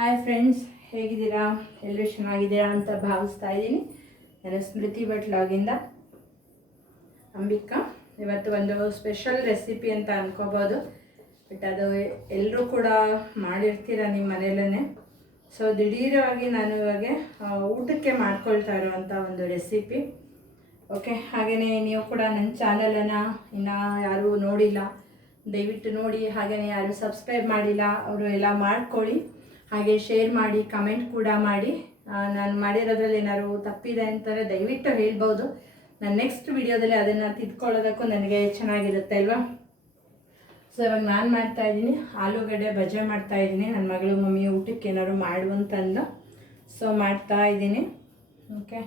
Hi friends, ಹೇಗಿದ್ದೀರಾ? ಎಲ್ಲರೂ ಚೆನ್ನಾಗಿದ್ದೀರಾ ಅಂತ ಭಾವಿಸ್ತಾ ಇದ್ದೀನಿ. ನಾನು ಸ್ಮೃತಿ ಭಟ್ ಲಾಗಿಂದ ಅಂಬಿಕಾ. ಇವತ್ತು ಒಂದು ಸ್ಪೆಷಲ್ ರೆಸಿಪಿ ಅಂತ ಅನ್ಕೋಬೋದು, ಬಟ್ ಅದು ಎಲ್ಲರೂ ಕೂಡ ಮಾಡಿರ್ತೀರ ನಿಮ್ಮ ಮನೆಯಲ್ಲೇ. ಸೊ ದಿಢೀರವಾಗಿ ನಾನು ಇವಾಗ ಊಟಕ್ಕೆ ಮಾಡ್ಕೊಳ್ತಾ ಇರುವಂಥ ಒಂದು ರೆಸಿಪಿ. ಓಕೆ, ಹಾಗೆಯೇ ನೀವು ಕೂಡ ನನ್ನ ಚಾನಲನ್ನು ಇನ್ನೂ ಯಾರೂ ನೋಡಿಲ್ಲ, ದಯವಿಟ್ಟು ನೋಡಿ. ಹಾಗೆಯೇ ಯಾರು ಸಬ್ಸ್ಕ್ರೈಬ್ ಮಾಡಿಲ್ಲ ಅವರು ಎಲ್ಲ ಮಾಡ್ಕೊಳ್ಳಿ. ಹಾಗೆ ಶೇರ್ ಮಾಡಿ, ಕಮೆಂಟ್ ಕೂಡ ಮಾಡಿ. ನಾನು ಮಾಡಿರೋದ್ರಲ್ಲಿ ಏನಾದ್ರು ತಪ್ಪಿದೆ ಅಂತಾರೆ ದಯವಿಟ್ಟು ಹೇಳ್ಬೋದು. ನಾನು ನೆಕ್ಸ್ಟ್ ವಿಡಿಯೋದಲ್ಲಿ ಅದನ್ನು ತಿದ್ಕೊಳ್ಳೋದಕ್ಕೂ ನನಗೆ ಚೆನ್ನಾಗಿರುತ್ತೆ ಅಲ್ವಾ. ಸೊ ಇವಾಗ ನಾನು ಮಾಡ್ತಾಯಿದ್ದೀನಿ ಆಲೂಗಡ್ಡೆ ಬಜೆ ಮಾಡ್ತಾಯಿದ್ದೀನಿ. ನನ್ನ ಮಗಳು ಮಮ್ಮಿ ಊಟಕ್ಕೆ ಏನಾದ್ರು ಮಾಡುವಂತಂದು ಸೊ ಮಾಡ್ತಾಯಿದ್ದೀನಿ. ಓಕೆ,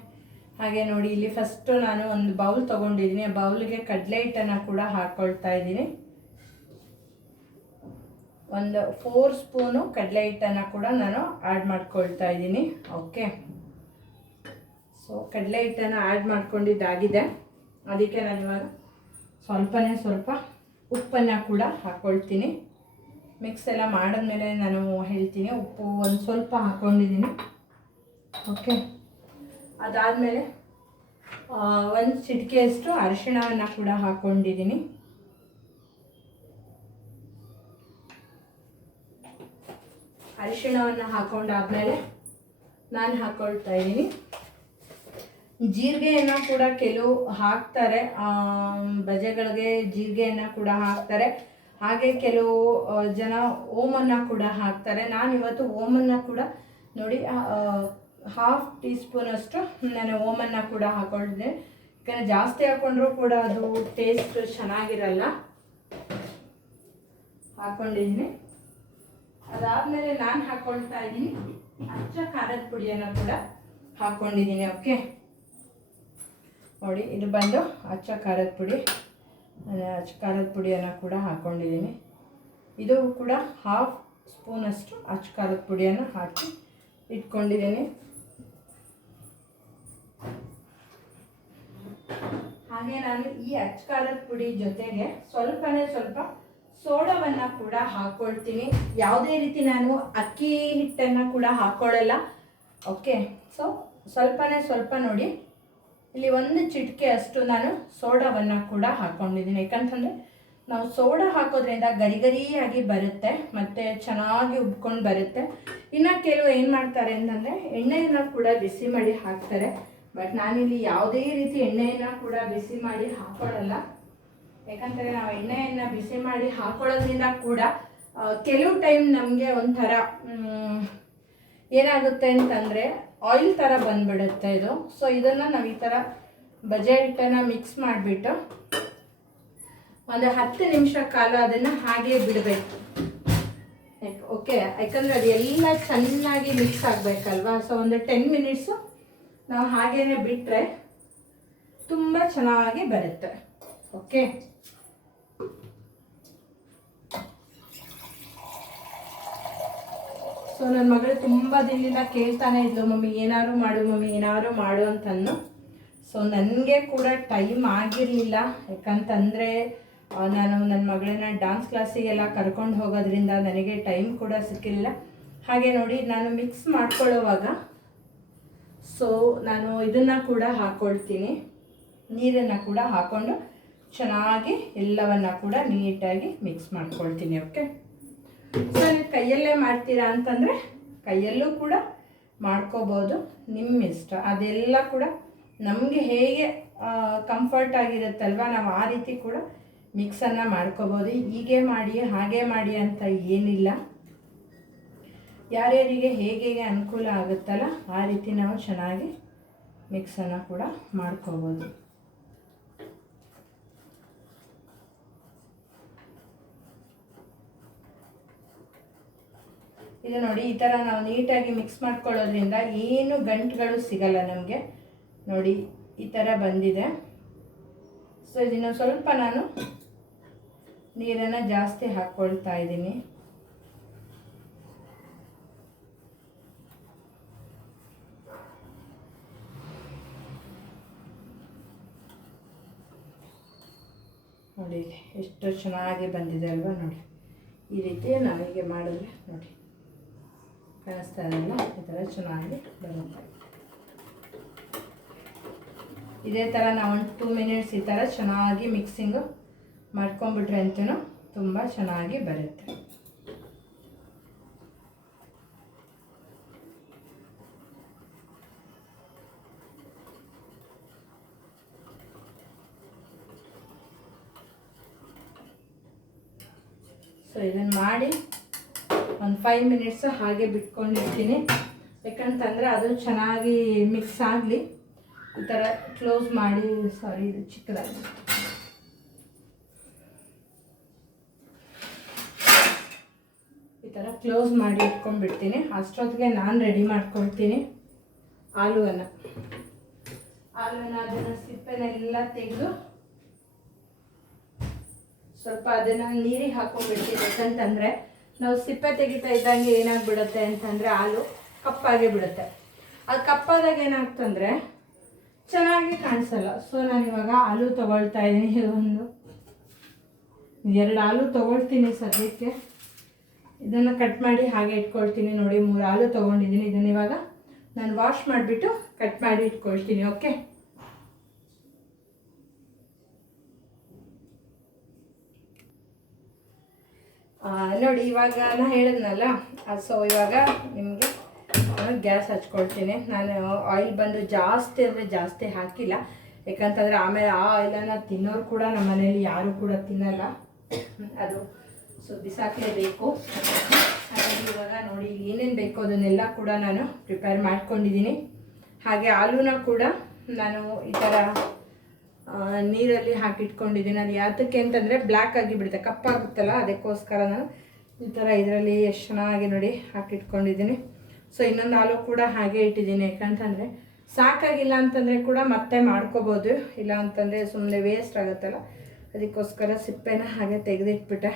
ಹಾಗೆ ನೋಡಿ ಇಲ್ಲಿ ಫಸ್ಟು ನಾನು ಒಂದು ಬೌಲ್ ತೊಗೊಂಡಿದ್ದೀನಿ. ಆ ಬೌಲ್ಗೆ ಕಡಲೆ ಹಿಟ್ಟನ್ನು ಕೂಡ ಹಾಕ್ಕೊಳ್ತಾ ಇದ್ದೀನಿ. ಒಂದು 4 ಸ್ಪೂನು ಕಡಲೆ ಹಿಟ್ಟನ್ನು ಕೂಡ ನಾನು ಆ್ಯಡ್ ಮಾಡ್ಕೊಳ್ತಾ ಇದ್ದೀನಿ. ಓಕೆ, ಸೊ ಕಡಲೆ ಹಿಟ್ಟನ್ನು ಆ್ಯಡ್ ಮಾಡ್ಕೊಂಡಿದ್ದಾಗಿದೆ. ಅದಕ್ಕೆ ನಾನು ಇವಾಗ ಸ್ವಲ್ಪ ಉಪ್ಪನ್ನು ಕೂಡ ಹಾಕ್ಕೊಳ್ತೀನಿ. ಮಿಕ್ಸ್ ಎಲ್ಲ ಮಾಡಿದ್ಮೇಲೆ ನಾನು ಹೇಳ್ತೀನಿ. ಉಪ್ಪು ಒಂದು ಸ್ವಲ್ಪ ಹಾಕ್ಕೊಂಡಿದ್ದೀನಿ. ಓಕೆ, ಅದಾದಮೇಲೆ ಒಂದು ಚಿಟಿಕೆಯಷ್ಟು ಅರಿಶಿಣವನ್ನು ಕೂಡ ಹಾಕ್ಕೊಂಡಿದ್ದೀನಿ. ಅರಿಶಿಣವನ್ನು ಹಾಕೊಂಡಾದ್ಮೇಲೆ ನಾನು ಹಾಕ್ಕೊಳ್ತಾ ಇದ್ದೀನಿ ಜೀರಿಗೆಯನ್ನು ಕೂಡ. ಕೆಲವು ಹಾಕ್ತಾರೆ, ಬಜೆಗಳಿಗೆ ಜೀರಿಗೆಯನ್ನು ಕೂಡ ಹಾಕ್ತಾರೆ. ಹಾಗೆ ಕೆಲವು ಜನ ಓಮನ್ನು ಕೂಡ ಹಾಕ್ತಾರೆ. ನಾನು ಇವತ್ತು ಓಮನ್ನು ಕೂಡ ನೋಡಿ 1/2 ಟೀ ಸ್ಪೂನಷ್ಟು ನಾನು ಓಮನ್ನು ಕೂಡ ಹಾಕ್ಕೊಂಡಿದ್ದೆ. ಯಾಕಂದರೆ ಜಾಸ್ತಿ ಹಾಕ್ಕೊಂಡ್ರೂ ಕೂಡ ಅದು ಟೇಸ್ಟ್ ಚೆನ್ನಾಗಿರಲ್ಲ. ಹಾಕ್ಕೊಂಡಿದ್ದೀನಿ. ಅದಾದಮೇಲೆ ನಾನು ಹಾಕ್ಕೊಳ್ತಾ ಇದ್ದೀನಿ ಅಚ್ಚ ಖಾರದ ಪುಡಿಯನ್ನು ಕೂಡ ಹಾಕ್ಕೊಂಡಿದ್ದೀನಿ. ಓಕೆ, ನೋಡಿ ಇದು ಬಂದು ಅಚ್ಚ ಖಾರದ ಪುಡಿ. ಅಚ್ಚ ಖಾರದ ಪುಡಿಯನ್ನು ಕೂಡ ಹಾಕ್ಕೊಂಡಿದ್ದೀನಿ. ಇದು ಕೂಡ 1/2 ಸ್ಪೂನಷ್ಟು ಅಚ್ಚ ಖಾರದ ಪುಡಿಯನ್ನು ಹಾಕಿ ಇಟ್ಕೊಂಡಿದ್ದೀನಿ. ಹಾಗೆ ನಾನು ಈ ಅಚ್ಚ ಖಾರದ ಪುಡಿ ಜೊತೆಗೆ ಸ್ವಲ್ಪ ಸೋಡಾವನ್ನು ಕೂಡ ಹಾಕ್ಕೊಳ್ತೀನಿ. ಯಾವುದೇ ರೀತಿ ನಾನು ಅಕ್ಕಿ ಹಿಟ್ಟನ್ನು ಕೂಡ ಹಾಕ್ಕೊಳ್ಳಲ್ಲ. ಓಕೆ, ಸೊ ಸ್ವಲ್ಪ ನೋಡಿ ಇಲ್ಲಿ ಒಂದು ಚಿಟಿಕೆ ಅಷ್ಟು ನಾನು ಸೋಡಾವನ್ನು ಕೂಡ ಹಾಕ್ಕೊಂಡಿದ್ದೀನಿ. ಯಾಕಂತಂದರೆ ನಾವು ಸೋಡಾ ಹಾಕೋದ್ರಿಂದ ಗರಿಗರಿಯಾಗಿ ಬರುತ್ತೆ ಮತ್ತು ಚೆನ್ನಾಗಿ ಉಬ್ಕೊಂಡು ಬರುತ್ತೆ. ಇನ್ನು ಕೆಲವು ಏನು ಮಾಡ್ತಾರೆ ಅಂತಂದರೆ ಎಣ್ಣೆಯನ್ನು ಕೂಡ ಬಿಸಿ ಮಾಡಿ ಹಾಕ್ತಾರೆ. ಬಟ್ ನಾನಿಲ್ಲಿ ಯಾವುದೇ ರೀತಿ ಎಣ್ಣೆಯನ್ನು ಕೂಡ ಬಿಸಿ ಮಾಡಿ ಹಾಕ್ಕೊಳ್ಳಲ್ಲ. ಯಾಕಂದರೆ ನಾವು ಎಣ್ಣೆಯನ್ನು ಬಿಸಿ ಮಾಡಿ ಹಾಕೊಳ್ಳೋದ್ರಿಂದ ಕೂಡ ಕೆಲವು ಟೈಮ್ ನಮಗೆ ಒಂಥರ ಏನಾಗುತ್ತೆ ಅಂತಂದರೆ ಆಯಿಲ್ ಥರ ಬಂದುಬಿಡುತ್ತೆ ಇದು. ಸೊ ಇದನ್ನು ನಾವು ಈ ಥರ ಬಜೆ ಹಿಟ್ಟನ್ನು ಮಿಕ್ಸ್ ಮಾಡಿಬಿಟ್ಟು ಒಂದು 10 ನಿಮಿಷ ಕಾಲ ಅದನ್ನು ಹಾಗೇ ಬಿಡಬೇಕು. ಓಕೆ, ಯಾಕಂದರೆ ಅದು ಎಲ್ಲ ಚೆನ್ನಾಗಿ ಮಿಕ್ಸ್ ಆಗಬೇಕಲ್ವಾ. ಸೊ ಒಂದು 10 ಮಿನಿಟ್ಸು ನಾವು ಹಾಗೇ ಬಿಟ್ಟರೆ ತುಂಬ ಚೆನ್ನಾಗಿ ಬರುತ್ತೆ. ಓಕೆ, ಸೊ ನನ್ನ ಮಗಳು ತುಂಬ ದಿನದಿಂದ ಕೇಳ್ತಾನೆ ಇದ್ಲು, ಮಮ್ಮಿ ಏನಾದ್ರು ಮಾಡು, ಮಮ್ಮಿ ಏನಾದ್ರು ಮಾಡು ಅಂತಂದು. ಸೊ ನನಗೆ ಕೂಡ ಟೈಮ್ ಆಗಿರಲಿಲ್ಲ. ಯಾಕಂತಂದರೆ ನಾನು ನನ್ನ ಮಗಳನ್ನ ಡ್ಯಾನ್ಸ್ ಕ್ಲಾಸಿಗೆಲ್ಲ ಕರ್ಕೊಂಡು ಹೋಗೋದ್ರಿಂದ ನನಗೆ ಟೈಮ್ ಕೂಡ ಸಿಕ್ಕಿರಲಿಲ್ಲ. ಹಾಗೆ ನೋಡಿ ನಾನು ಮಿಕ್ಸ್ ಮಾಡ್ಕೊಳ್ಳೋವಾಗ ಸೊ ನಾನು ಇದನ್ನು ಕೂಡ ಹಾಕ್ಕೊಳ್ತೀನಿ. ನೀರನ್ನು ಕೂಡ ಹಾಕ್ಕೊಂಡು ಚೆನ್ನಾಗಿ ಎಲ್ಲವನ್ನು ಕೂಡ ನೀಟಾಗಿ ಮಿಕ್ಸ್ ಮಾಡ್ಕೊಳ್ತೀನಿ. ಓಕೆ, ಸೊ ನೀವು ಕೈಯಲ್ಲೇ ಮಾಡ್ತೀರಾ ಅಂತಂದರೆ ಕೈಯಲ್ಲೂ ಕೂಡ ಮಾಡ್ಕೋಬೋದು, ನಿಮ್ಮ ಇಷ್ಟ. ಅದೆಲ್ಲ ಕೂಡ ನಮಗೆ ಹೇಗೆ ಕಂಫರ್ಟ್ ಆಗಿರುತ್ತಲ್ವ, ನಾವು ಆ ರೀತಿ ಕೂಡ ಮಿಕ್ಸನ್ನು ಮಾಡ್ಕೋಬೋದು. ಹೀಗೆ ಮಾಡಿ ಹಾಗೆ ಮಾಡಿ ಅಂತ ಏನಿಲ್ಲ. ಯಾರ್ಯಾರಿಗೆ ಹೇಗೆ ಅನುಕೂಲ ಆಗುತ್ತಲ್ಲ ಆ ರೀತಿ ನಾವು ಚೆನ್ನಾಗಿ ಮಿಕ್ಸನ್ನು ಕೂಡ ಮಾಡ್ಕೋಬೋದು. ಇದು ನೋಡಿ ಈ ಥರ ನಾವು ನೀಟಾಗಿ ಮಿಕ್ಸ್ ಮಾಡ್ಕೊಳ್ಳೋದ್ರಿಂದ ಏನು ಗಂಟುಗಳು ಸಿಗಲ್ಲ ನಮಗೆ. ನೋಡಿ ಈ ಥರ ಬಂದಿದೆ. ಸೊ ಇದನ್ನು ಸ್ವಲ್ಪ ನಾನು ನೀರನ್ನು ಜಾಸ್ತಿ ಹಾಕ್ಕೊಳ್ತಾ ಇದ್ದೀನಿ. ನೋಡಿ ಎಷ್ಟು ಚೆನ್ನಾಗಿ ಬಂದಿದೆ ಅಲ್ವಾ. ನೋಡಿ ಈ ರೀತಿ ನಾವು ಹೀಗೆ ಮಾಡಿದ್ರೆ ನೋಡಿ ಕಾಣಿಸ್ತಾ ಇದೆಯಲ್ಲ, ಈ ಥರ ಚೆನ್ನಾಗಿ ಬರುತ್ತೆ. ಇದೇ ಥರ ನಾವು ಒಂದು 2 ಮಿನಿಟ್ಸ್ ಈ ಥರ ಚೆನ್ನಾಗಿ ಮಿಕ್ಸಿಂಗು ಮಾಡ್ಕೊಂಬಿಟ್ರೆ ಅಂತೂ ತುಂಬ ಚೆನ್ನಾಗಿ ಬರುತ್ತೆ. ಸೊ ಇದನ್ನು ಮಾಡಿ ಒಂದು 5 ಮಿನಿಟ್ಸ್ ಹಾಗೆ ಬಿಟ್ಕೊಂಡಿರ್ತೀನಿ. ಯಾಕಂತಂದರೆ ಅದು ಚೆನ್ನಾಗಿ ಮಿಕ್ಸ್ ಆಗಲಿ. ಈ ಥರ ಕ್ಲೋಸ್ ಮಾಡಿ, ಸಾರಿ ಇದು ಚಿಕ್ಕದಾಗಿ, ಈ ಥರ ಕ್ಲೋಸ್ ಮಾಡಿ ಇಟ್ಕೊಂಡ್ಬಿಡ್ತೀನಿ. ಅಷ್ಟೊತ್ತಿಗೆ ನಾನು ರೆಡಿ ಮಾಡ್ಕೊಳ್ತೀನಿ ಆಲೂವನ್ನು. ಅದನ್ನು ಸಿಪ್ಪೆನೆಲ್ಲ ತೆಗೆದು ಸ್ವಲ್ಪ ಅದನ್ನು ನೀರಿಗೆ ಹಾಕೊಂಡ್ಬಿಡ್ತೀನಿ. ಯಾಕಂತಂದರೆ ನಾವು ಸಿಪ್ಪೆ ತೆಗಿತಾ ಇದ್ದಂಗೆ ಏನಾಗ್ಬಿಡುತ್ತೆ ಅಂತಂದರೆ ಹಾಲು ಕಪ್ಪಾಗಿ ಬಿಡುತ್ತೆ. ಅದು ಕಪ್ಪಾದಾಗ ಏನಾಗ್ತಂದರೆ ಚೆನ್ನಾಗಿ ಕಾಣಿಸಲ್ಲ. ಸೊ ನಾನು ಇವಾಗ ಹಾಲು ತೊಗೊಳ್ತಾ ಇದ್ದೀನಿ. ಒಂದು 2 ಹಾಲು ತೊಗೊಳ್ತೀನಿ ಸದ್ಯಕ್ಕೆ. ಇದನ್ನು ಕಟ್ ಮಾಡಿ ಹಾಗೆ ಇಟ್ಕೊಳ್ತೀನಿ. ನೋಡಿ 3 ಹಾಲು ತೊಗೊಂಡಿದ್ದೀನಿ. ಇದನ್ನು ಇವಾಗ ನಾನು ವಾಶ್ ಮಾಡಿಬಿಟ್ಟು ಕಟ್ ಮಾಡಿ ಇಟ್ಕೊಳ್ತೀನಿ. ಓಕೆ, ನೋಡಿ ಇವಾಗ ನಾನು ಹೇಳಿದ್ನಲ್ಲ, ಸೊ ಇವಾಗ ನಿಮಗೆ ಗ್ಯಾಸ್ ಹಚ್ಕೊಳ್ತೀನಿ. ನಾನು ಆಯಿಲ್ ಬಂದು ಜಾಸ್ತಿ ಅಂದರೆ ಜಾಸ್ತಿ ಹಾಕಿಲ್ಲ. ಯಾಕಂತಂದರೆ ಆಮೇಲೆ ಆ ಆಯಿಲನ್ನು ತಿನ್ನೋರು ಕೂಡ ನಮ್ಮ ಮನೇಲಿ ಯಾರೂ ಕೂಡ ತಿನ್ನಲ್ಲ, ಅದು ಸೊ ಬಿಸಾಕಲೇಬೇಕು. ಹಾಗಾಗಿ ಇವಾಗ ನೋಡಿ ಏನೇನು ಬೇಕೋ ಅದನ್ನೆಲ್ಲ ಕೂಡ ನಾನು ಪ್ರಿಪೇರ್ ಮಾಡ್ಕೊಂಡಿದ್ದೀನಿ. ಹಾಗೆ ಆಲೂನ ಕೂಡ ನಾನು ಈ ಥರ ನೀರಲ್ಲಿ ಹಾಕಿಟ್ಕೊಂಡಿದ್ದೀನಿ. ಅದು ಯಾತಕ್ಕೆ ಅಂತಂದರೆ ಬ್ಲ್ಯಾಕ್ ಆಗಿಬಿಡುತ್ತೆ, ಕಪ್ಪಾಗುತ್ತಲ್ಲ, ಅದಕ್ಕೋಸ್ಕರ ನಾನು ಈ ಥರ ಇದರಲ್ಲಿ ಎಷ್ಟು ಚೆನ್ನಾಗಿ ನೋಡಿ ಹಾಕಿಟ್ಕೊಂಡಿದ್ದೀನಿ. ಸೊ ಇನ್ನೊಂದು ಹಾಲು ಕೂಡ ಹಾಗೆ ಇಟ್ಟಿದ್ದೀನಿ. ಯಾಕಂತಂದರೆ ಸಾಕಾಗಿಲ್ಲ ಅಂತಂದರೆ ಕೂಡ ಮತ್ತೆ ಮಾಡ್ಕೋಬೋದು, ಇಲ್ಲ ಅಂತಂದರೆ ಸುಮ್ಮನೆ ವೇಸ್ಟ್ ಆಗುತ್ತಲ್ಲ, ಅದಕ್ಕೋಸ್ಕರ ಸಿಪ್ಪೆನ ಹಾಗೆ ತೆಗೆದಿಟ್ಬಿಟ್ಟೆ.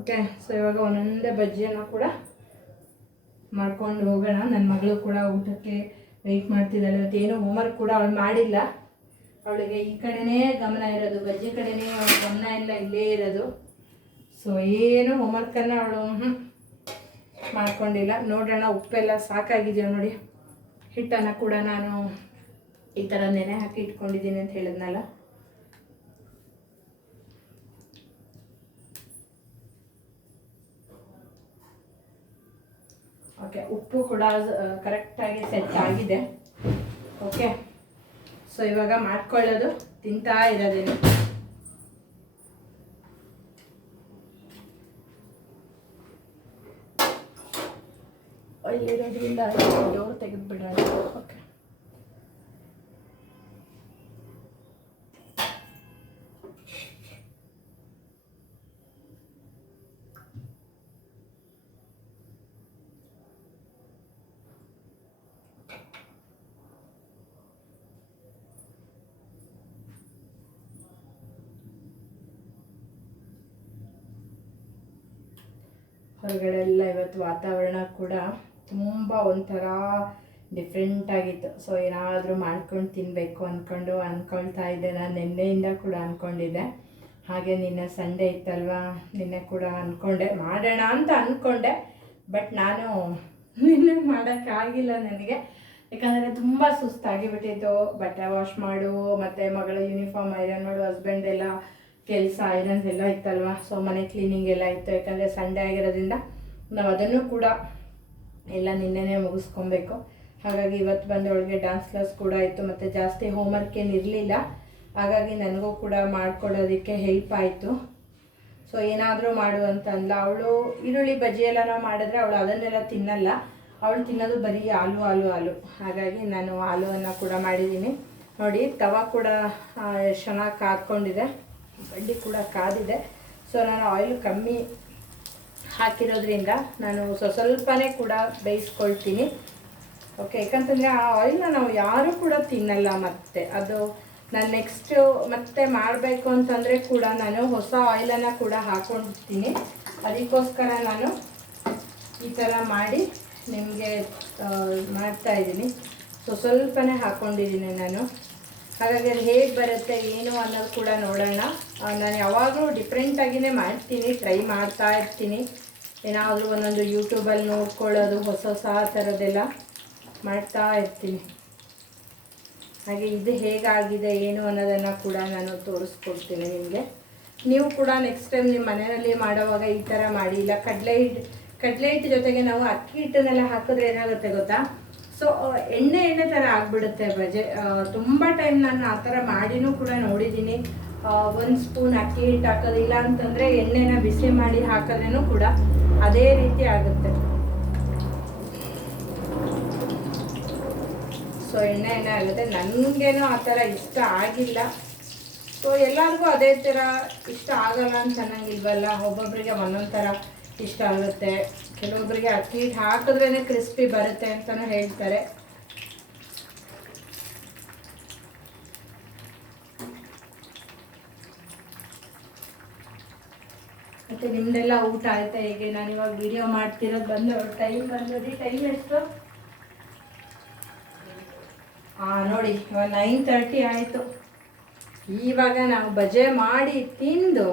ಓಕೆ, ಸೊ ಇವಾಗ ಒಂದೊಂದೇ ಬಜ್ಜಿಯನ್ನು ಕೂಡ ಮಾಡ್ಕೊಂಡು ಹೋಗೋಣ. ನನ್ನ ಮಗಳು ಕೂಡ ಊಟಕ್ಕೆ ವೆಯ್ಟ್ ಮಾಡ್ತಿದ್ದಾಳೆ. ಇವತ್ತೇನು ಹೋಮ್ವರ್ಕ್ ಕೂಡ ಅವಳು ಮಾಡಿಲ್ಲ. ಅವಳಿಗೆ ಈ ಕಡೆನೇ ಗಮನ ಇರೋದು, ಬಜ್ಜಿ ಕಡೆನೇ ಅವಳ ಗಮನ ಎಲ್ಲ ಇಲ್ಲೇ ಇರೋದು. ಸೊ ಏನು ಹೋಮ್ವರ್ಕನ್ನು ಅವಳು ಮಾಡ್ಕೊಂಡಿಲ್ಲ. ನೋಡೋಣ ಉಪ್ಪೆಲ್ಲ ಸಾಕಾಗಿದೆಯೋ ನೋಡಿ. ಹಿಟ್ಟನ್ನು ಕೂಡ ನಾನು ಈ ಥರ ನೆನೆ ಹಾಕಿ ಇಟ್ಕೊಂಡಿದ್ದೀನಿ ಅಂತ ಹೇಳಿದ್ನಲ್ಲ. ಓಕೆ, ಉಪ್ಪು ಕೂಡ ಕರೆಕ್ಟಾಗಿ ಸೆಟ್ ಆಗಿದೆ. ಓಕೆ, ಸೊ ಇವಾಗ ಮಾಡ್ಕೊಳ್ಳೋದು ತಿಂತಾ ಇರೋದೇನು. ಇಲ್ಲಿರೋದ್ರಿಂದ ಡೋರ್ ತೆಗೆದುಬಿಡೋಣ. ಓಕೆ, ಹೊರಗಡೆ ಎಲ್ಲ ಇವತ್ತು ವಾತಾವರಣ ಕೂಡ ತುಂಬ ಒಂಥರ ಡಿಫ್ರೆಂಟ್ ಆಗಿತ್ತು. ಸೊ ಏನಾದರೂ ಮಾಡ್ಕೊಂಡು ತಿನ್ನಬೇಕು ಅಂದ್ಕೊಳ್ತಾ ಇದ್ದೆ. ನಾನು ನಿನ್ನೆಯಿಂದ ಕೂಡ ಅಂದ್ಕೊಂಡಿದ್ದೆ. ಹಾಗೆ ನಿನ್ನೆ ಸಂಡೇ ಇತ್ತಲ್ವಾ, ನಿನ್ನೆ ಕೂಡ ಅಂದ್ಕೊಂಡೆ ಮಾಡೋಣ ಅಂತ ಅಂದ್ಕೊಂಡೆ. ಬಟ್ ನಾನು ನಿನ್ನೆ ಮಾಡೋಕ್ಕಾಗಿಲ್ಲ ನನಗೆ. ಯಾಕಂದರೆ ತುಂಬ ಸುಸ್ತಾಗಿಬಿಟ್ಟಿತ್ತು. ಬಟ್ಟೆ ವಾಶ್ ಮಾಡು, ಮತ್ತು ಮಗಳ ಯೂನಿಫಾರ್ಮ್ ಐರನ್ ಮಾಡು, ಹಸ್ಬೆಂಡ್ ಎಲ್ಲ ಕೆಲಸ ಐರನ್ಸ್ ಎಲ್ಲ ಇತ್ತಲ್ವ. ಸೊ ಮನೆ ಕ್ಲೀನಿಂಗ್ ಎಲ್ಲ ಇತ್ತು. ಯಾಕಂದರೆ ಸಂಡೇ ಆಗಿರೋದ್ರಿಂದ ನಾವು ಅದನ್ನು ಕೂಡ ಎಲ್ಲ ನಿನ್ನೆನೇ ಮುಗಿಸ್ಕೊಬೇಕು. ಹಾಗಾಗಿ ಇವತ್ತು ಬಂದು ಅವಳಿಗೆ ಡ್ಯಾನ್ಸ್ ಕ್ಲಾಸ್ ಕೂಡ ಇತ್ತು, ಮತ್ತು ಜಾಸ್ತಿ ಹೋಮ್ವರ್ಕ್ ಏನು ಇರಲಿಲ್ಲ. ಹಾಗಾಗಿ ನನಗೂ ಕೂಡ ಮಾಡ್ಕೊಳ್ಳೋದಕ್ಕೆ ಹೆಲ್ಪ್ ಆಯಿತು. ಸೊ ಏನಾದರೂ ಮಾಡು ಅಂತ ಅಂದ್ಲ. ಅವಳು ಈರುಳ್ಳಿ ಬಜ್ಜಿ ಎಲ್ಲ ನಾವು ಮಾಡಿದ್ರೆ ಅವಳು ಅದನ್ನೆಲ್ಲ ತಿನ್ನಲ್ಲ. ಅವಳು ತಿನ್ನೋದು ಬರೀ ಹಾಲು. ಹಾಗಾಗಿ ನಾನು ಹಾಲುವನ್ನು ಕೂಡ ಮಾಡಿದ್ದೀನಿ. ನೋಡಿ ತವಾ ಕೂಡ ಚೆನ್ನಾಗಿ ಕಾದ್ಕೊಂಡಿದೆ, ಗಡ್ಡಿ ಕೂಡ ಕಾದಿದೆ. ಸೊ ನಾನು ಆಯಿಲ್ ಕಮ್ಮಿ ಹಾಕಿರೋದ್ರಿಂದ ನಾನು ಸ್ವಲ್ಪನೇ ಕೂಡ ಬೇಯಿಸ್ಕೊಳ್ತೀನಿ. ಓಕೆ, ಯಾಕಂತಂದರೆ ಆ ಆಯಿಲ್ನ ನಾವು ಯಾರೂ ಕೂಡ ತಿನ್ನಲ್ಲ. ಮತ್ತು ಅದು ನಾನು ನೆಕ್ಸ್ಟು ಮತ್ತೆ ಮಾಡಬೇಕು ಅಂತಂದರೆ ಕೂಡ ನಾನು ಹೊಸ ಆಯಿಲನ್ನು ಕೂಡ ಹಾಕ್ಕೊಂಡಿರ್ತೀನಿ. ಅದಕ್ಕೋಸ್ಕರ ನಾನು ಈ ಥರ ಮಾಡಿ ನಿಮಗೆ ಮಾಡ್ತಾಯಿದ್ದೀನಿ. ಸೊ ಸ್ವಲ್ಪನೇ ಹಾಕ್ಕೊಂಡಿದ್ದೀನಿ ನಾನು. ಹಾಗಾಗಿ ಅದು ಹೇಗೆ ಬರುತ್ತೆ ಏನು ಅನ್ನೋದು ಕೂಡ ನೋಡೋಣ. ನಾನು ಯಾವಾಗಲೂ ಡಿಫ್ರೆಂಟಾಗಿಯೇ ಮಾಡ್ತೀನಿ, ಟ್ರೈ ಮಾಡ್ತಾ ಇರ್ತೀನಿ. ಏನಾದರೂ ಒಂದೊಂದು ಯೂಟ್ಯೂಬಲ್ಲಿ ನೋಡ್ಕೊಳ್ಳೋದು ಹೊಸ ಹೊಸ ಥರದ್ದೆಲ್ಲ ಮಾಡ್ತಾ ಇರ್ತೀನಿ. ಹಾಗೆ ಇದು ಹೇಗಾಗಿದೆ ಏನು ಅನ್ನೋದನ್ನು ಕೂಡ ನಾನು ತೋರಿಸ್ಕೊಡ್ತೀನಿ ನಿಮಗೆ. ನೀವು ಕೂಡ ನೆಕ್ಸ್ಟ್ ಟೈಮ್ ನಿಮ್ಮ ಮನೆಯಲ್ಲಿ ಮಾಡೋವಾಗ ಈ ಥರ ಮಾಡಿ. ಇಲ್ಲ ಕಡಲೆ ಹಿಟ್ಟು ಜೊತೆಗೆ ನಾವು ಅಕ್ಕಿ ಹಿಟ್ಟನ್ನೆಲ್ಲ ಹಾಕಿದ್ರೆ ಏನಾಗುತ್ತೆ ಗೊತ್ತಾ, ಸೊ ಎಣ್ಣೆ ಥರ ಆಗಿಬಿಡುತ್ತೆ ಬಜೆ. ತುಂಬ ಟೈಮ್ ನಾನು ಆ ಥರ ಮಾಡಿನೂ ಕೂಡ ನೋಡಿದ್ದೀನಿ. 1 ಸ್ಪೂನ್ ಅಕ್ಕಿ ಹಿಟ್ಟು ಹಾಕೋದಿಲ್ಲ ಅಂತಂದರೆ ಎಣ್ಣೆನ ಬಿಸಿ ಮಾಡಿ ಹಾಕಿದ್ರೂ ಕೂಡ ಅದೇ ರೀತಿ ಆಗುತ್ತೆ. ಸೊ ಎಣ್ಣೆ ಆಗುತ್ತೆ. ನನಗೇನೋ ಆ ಥರ ಇಷ್ಟ ಆಗಿಲ್ಲ. ಸೊ ಎಲ್ಲರಿಗೂ ಅದೇ ಥರ ಇಷ್ಟ ಆಗಲ್ಲ ಅಂತ ಅನ್ನಂಗಿಲ್ವಲ್ಲ. ಒಬ್ಬೊಬ್ಬರಿಗೆ ಒಂದೊಂದು ಥರ ಇಷ್ಟ ಆಗುತ್ತೆ. ಕೆಲವೊಬ್ಬರಿಗೆ ಅಕ್ಕಿ ಹಿಟ್ಟು ಹಾಕಿದ್ರೇ ಕ್ರಿಸ್ಪಿ ಬರುತ್ತೆ ಅಂತಲೂ ಹೇಳ್ತಾರೆ. ಮತ್ತು ನಿಮ್ಮದೆಲ್ಲ ಊಟ ಆಯ್ತಾ ಹೇಗೆ? ನಾನು ಇವಾಗ ವಿಡಿಯೋ ಮಾಡ್ತಿರೋದು ಟೈಮ್ ಎಷ್ಟು? ನೋಡಿ ಇವಾಗ 9:30 ಆಯಿತು. ಇವಾಗ ನಾವು ಬಜೆ ಮಾಡಿ ತಿಂದು,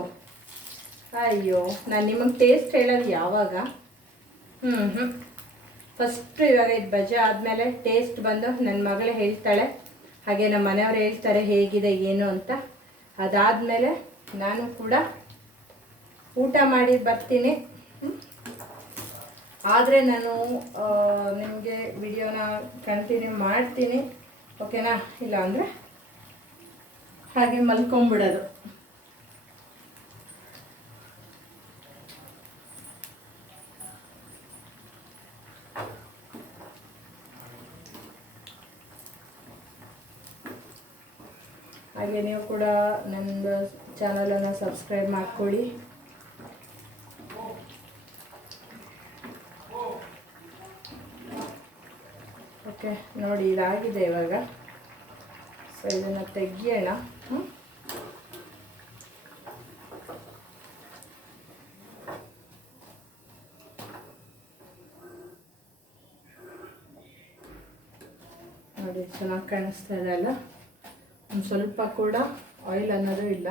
ಅಯ್ಯೋ ನಾನು ನಿಮಗೆ ಟೇಸ್ಟ್ ಹೇಳೋದು ಯಾವಾಗ? ಫಸ್ಟು ಇವಾಗ ಇದು ಬಜೆ ಆದಮೇಲೆ ಟೇಸ್ಟ್ ಬಂದು ನನ್ನ ಮಗಳೇ ಹೇಳ್ತಾಳೆ, ಹಾಗೆ ನಮ್ಮ ಮನೆಯವರು ಹೇಳ್ತಾರೆ ಹೇಗಿದೆ ಏನು ಅಂತ. ಅದಾದಮೇಲೆ ನಾನು ಕೂಡ ಊಟ ಮಾಡಿ ಬರ್ತೀನಿ. ಆದರೆ ನಾನು ನಿಮಗೆ ವಿಡಿಯೋನ ಕಂಟಿನ್ಯೂ ಮಾಡ್ತೀನಿ, ಓಕೆನಾ? ಇಲ್ಲ ಅಂದರೆ ಹಾಗೆ ಮಲ್ಕೊಂಬಿಡೋದು. ಹಾಗೆ ನೀವು ಕೂಡ ನನ್ನ ಚಾನಲನ್ನು ಸಬ್ಸ್ಕ್ರೈಬ್ ಮಾಡ್ಕೊಳ್ಳಿ. ಓಕೆ ನೋಡಿ, ಇದಾಗಿದೆ ಇವಾಗ. ಸೊ ಇದನ್ನು ತೆಗಿಯೋಣ. ನೋಡಿ ಚೆನ್ನಾಗಿ ಕಾಣಿಸ್ತಾ ಇದೆ ಅಲ್ಲ? ಒಂದು ಸ್ವಲ್ಪ ಕೂಡ ಆಯಿಲ್ ಅನ್ನೋದು ಇಲ್ಲ,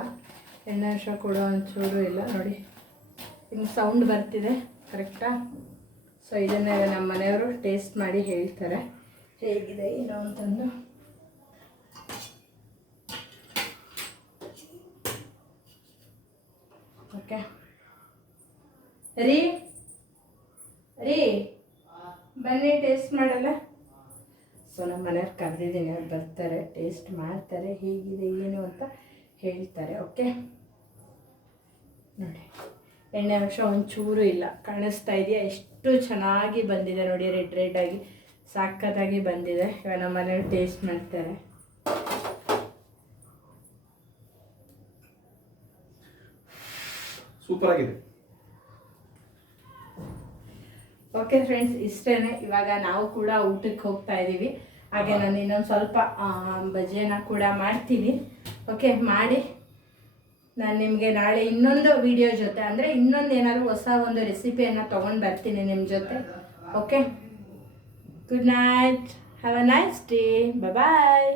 ಎಣ್ಣೆ ಅಂಶ ಕೂಡ ಒಂಚೂರು ಇಲ್ಲ. ನೋಡಿ ಹಿಂಗೆ ಸೌಂಡ್ ಬರ್ತಿದೆ, ಕರೆಕ್ಟಾ? ಸೊ ಇದನ್ನೇ ನಮ್ಮ ಮನೆಯವರು ಟೇಸ್ಟ್ ಮಾಡಿ ಹೇಳ್ತಾರೆ ಹೇಗಿದೆ ಏನು ಅಂತಂದು. ಓಕೆ ರೀ ಬನ್ನಿ ಟೇಸ್ಟ್ ಮಾಡಲ್ಲ. ಸೊ ನಮ್ಮ ಮನೆಯವ್ರು ಕರೆದಿದ್ದೀನಿ, ಅವ್ರು ಬರ್ತಾರೆ, ಟೇಸ್ಟ್ ಮಾಡ್ತಾರೆ, ಹೇಗಿದೆ ಏನು ಅಂತ ಹೇಳ್ತಾರೆ. ಓಕೆ ನೋಡಿ, ಎಣ್ಣೆ ಅಂಶ ಒಂಚೂರು ಇಲ್ಲ, ಕಾಣಿಸ್ತಾ ಇದೆಯಾ? ಎಷ್ಟು ಚೆನ್ನಾಗಿ ಬಂದಿದೆ ನೋಡಿ, ರೆಡ್ ಆಗಿ ಸಾಕತ್ತಾಗಿ ಬಂದಿದೆ. ಇವಾಗ ನಮ್ಮ ಮನೆಯವ್ರು ಟೇಸ್ಟ್ ಮಾಡ್ತಾರೆ. ಸೂಪರ್ ಆಗಿದೆ. ಓಕೆ ಫ್ರೆಂಡ್ಸ್, ಇಷ್ಟೇ. ಇವಾಗ ನಾವು ಕೂಡ ಊಟಕ್ಕೆ ಹೋಗ್ತಾ ಇದ್ದೀವಿ. ಹಾಗೆ ನಾನು ಇನ್ನೊಂದು ಸ್ವಲ್ಪ ಬಜ್ಜಿಯನ್ನು ಕೂಡ ಮಾಡ್ತೀನಿ. ಓಕೆ, ಮಾಡಿ ನಾನು ನಿಮಗೆ ನಾಳೆ ಇನ್ನೊಂದು ವಿಡಿಯೋ ಜೊತೆ, ಅಂದರೆ ಇನ್ನೊಂದು ಏನಾದರೂ ಹೊಸ ಒಂದು ರೆಸಿಪಿಯನ್ನು ತೊಗೊಂಡು ಬರ್ತೀನಿ ನಿಮ್ಮ ಜೊತೆ. Okay, good night, have a nice day, bye.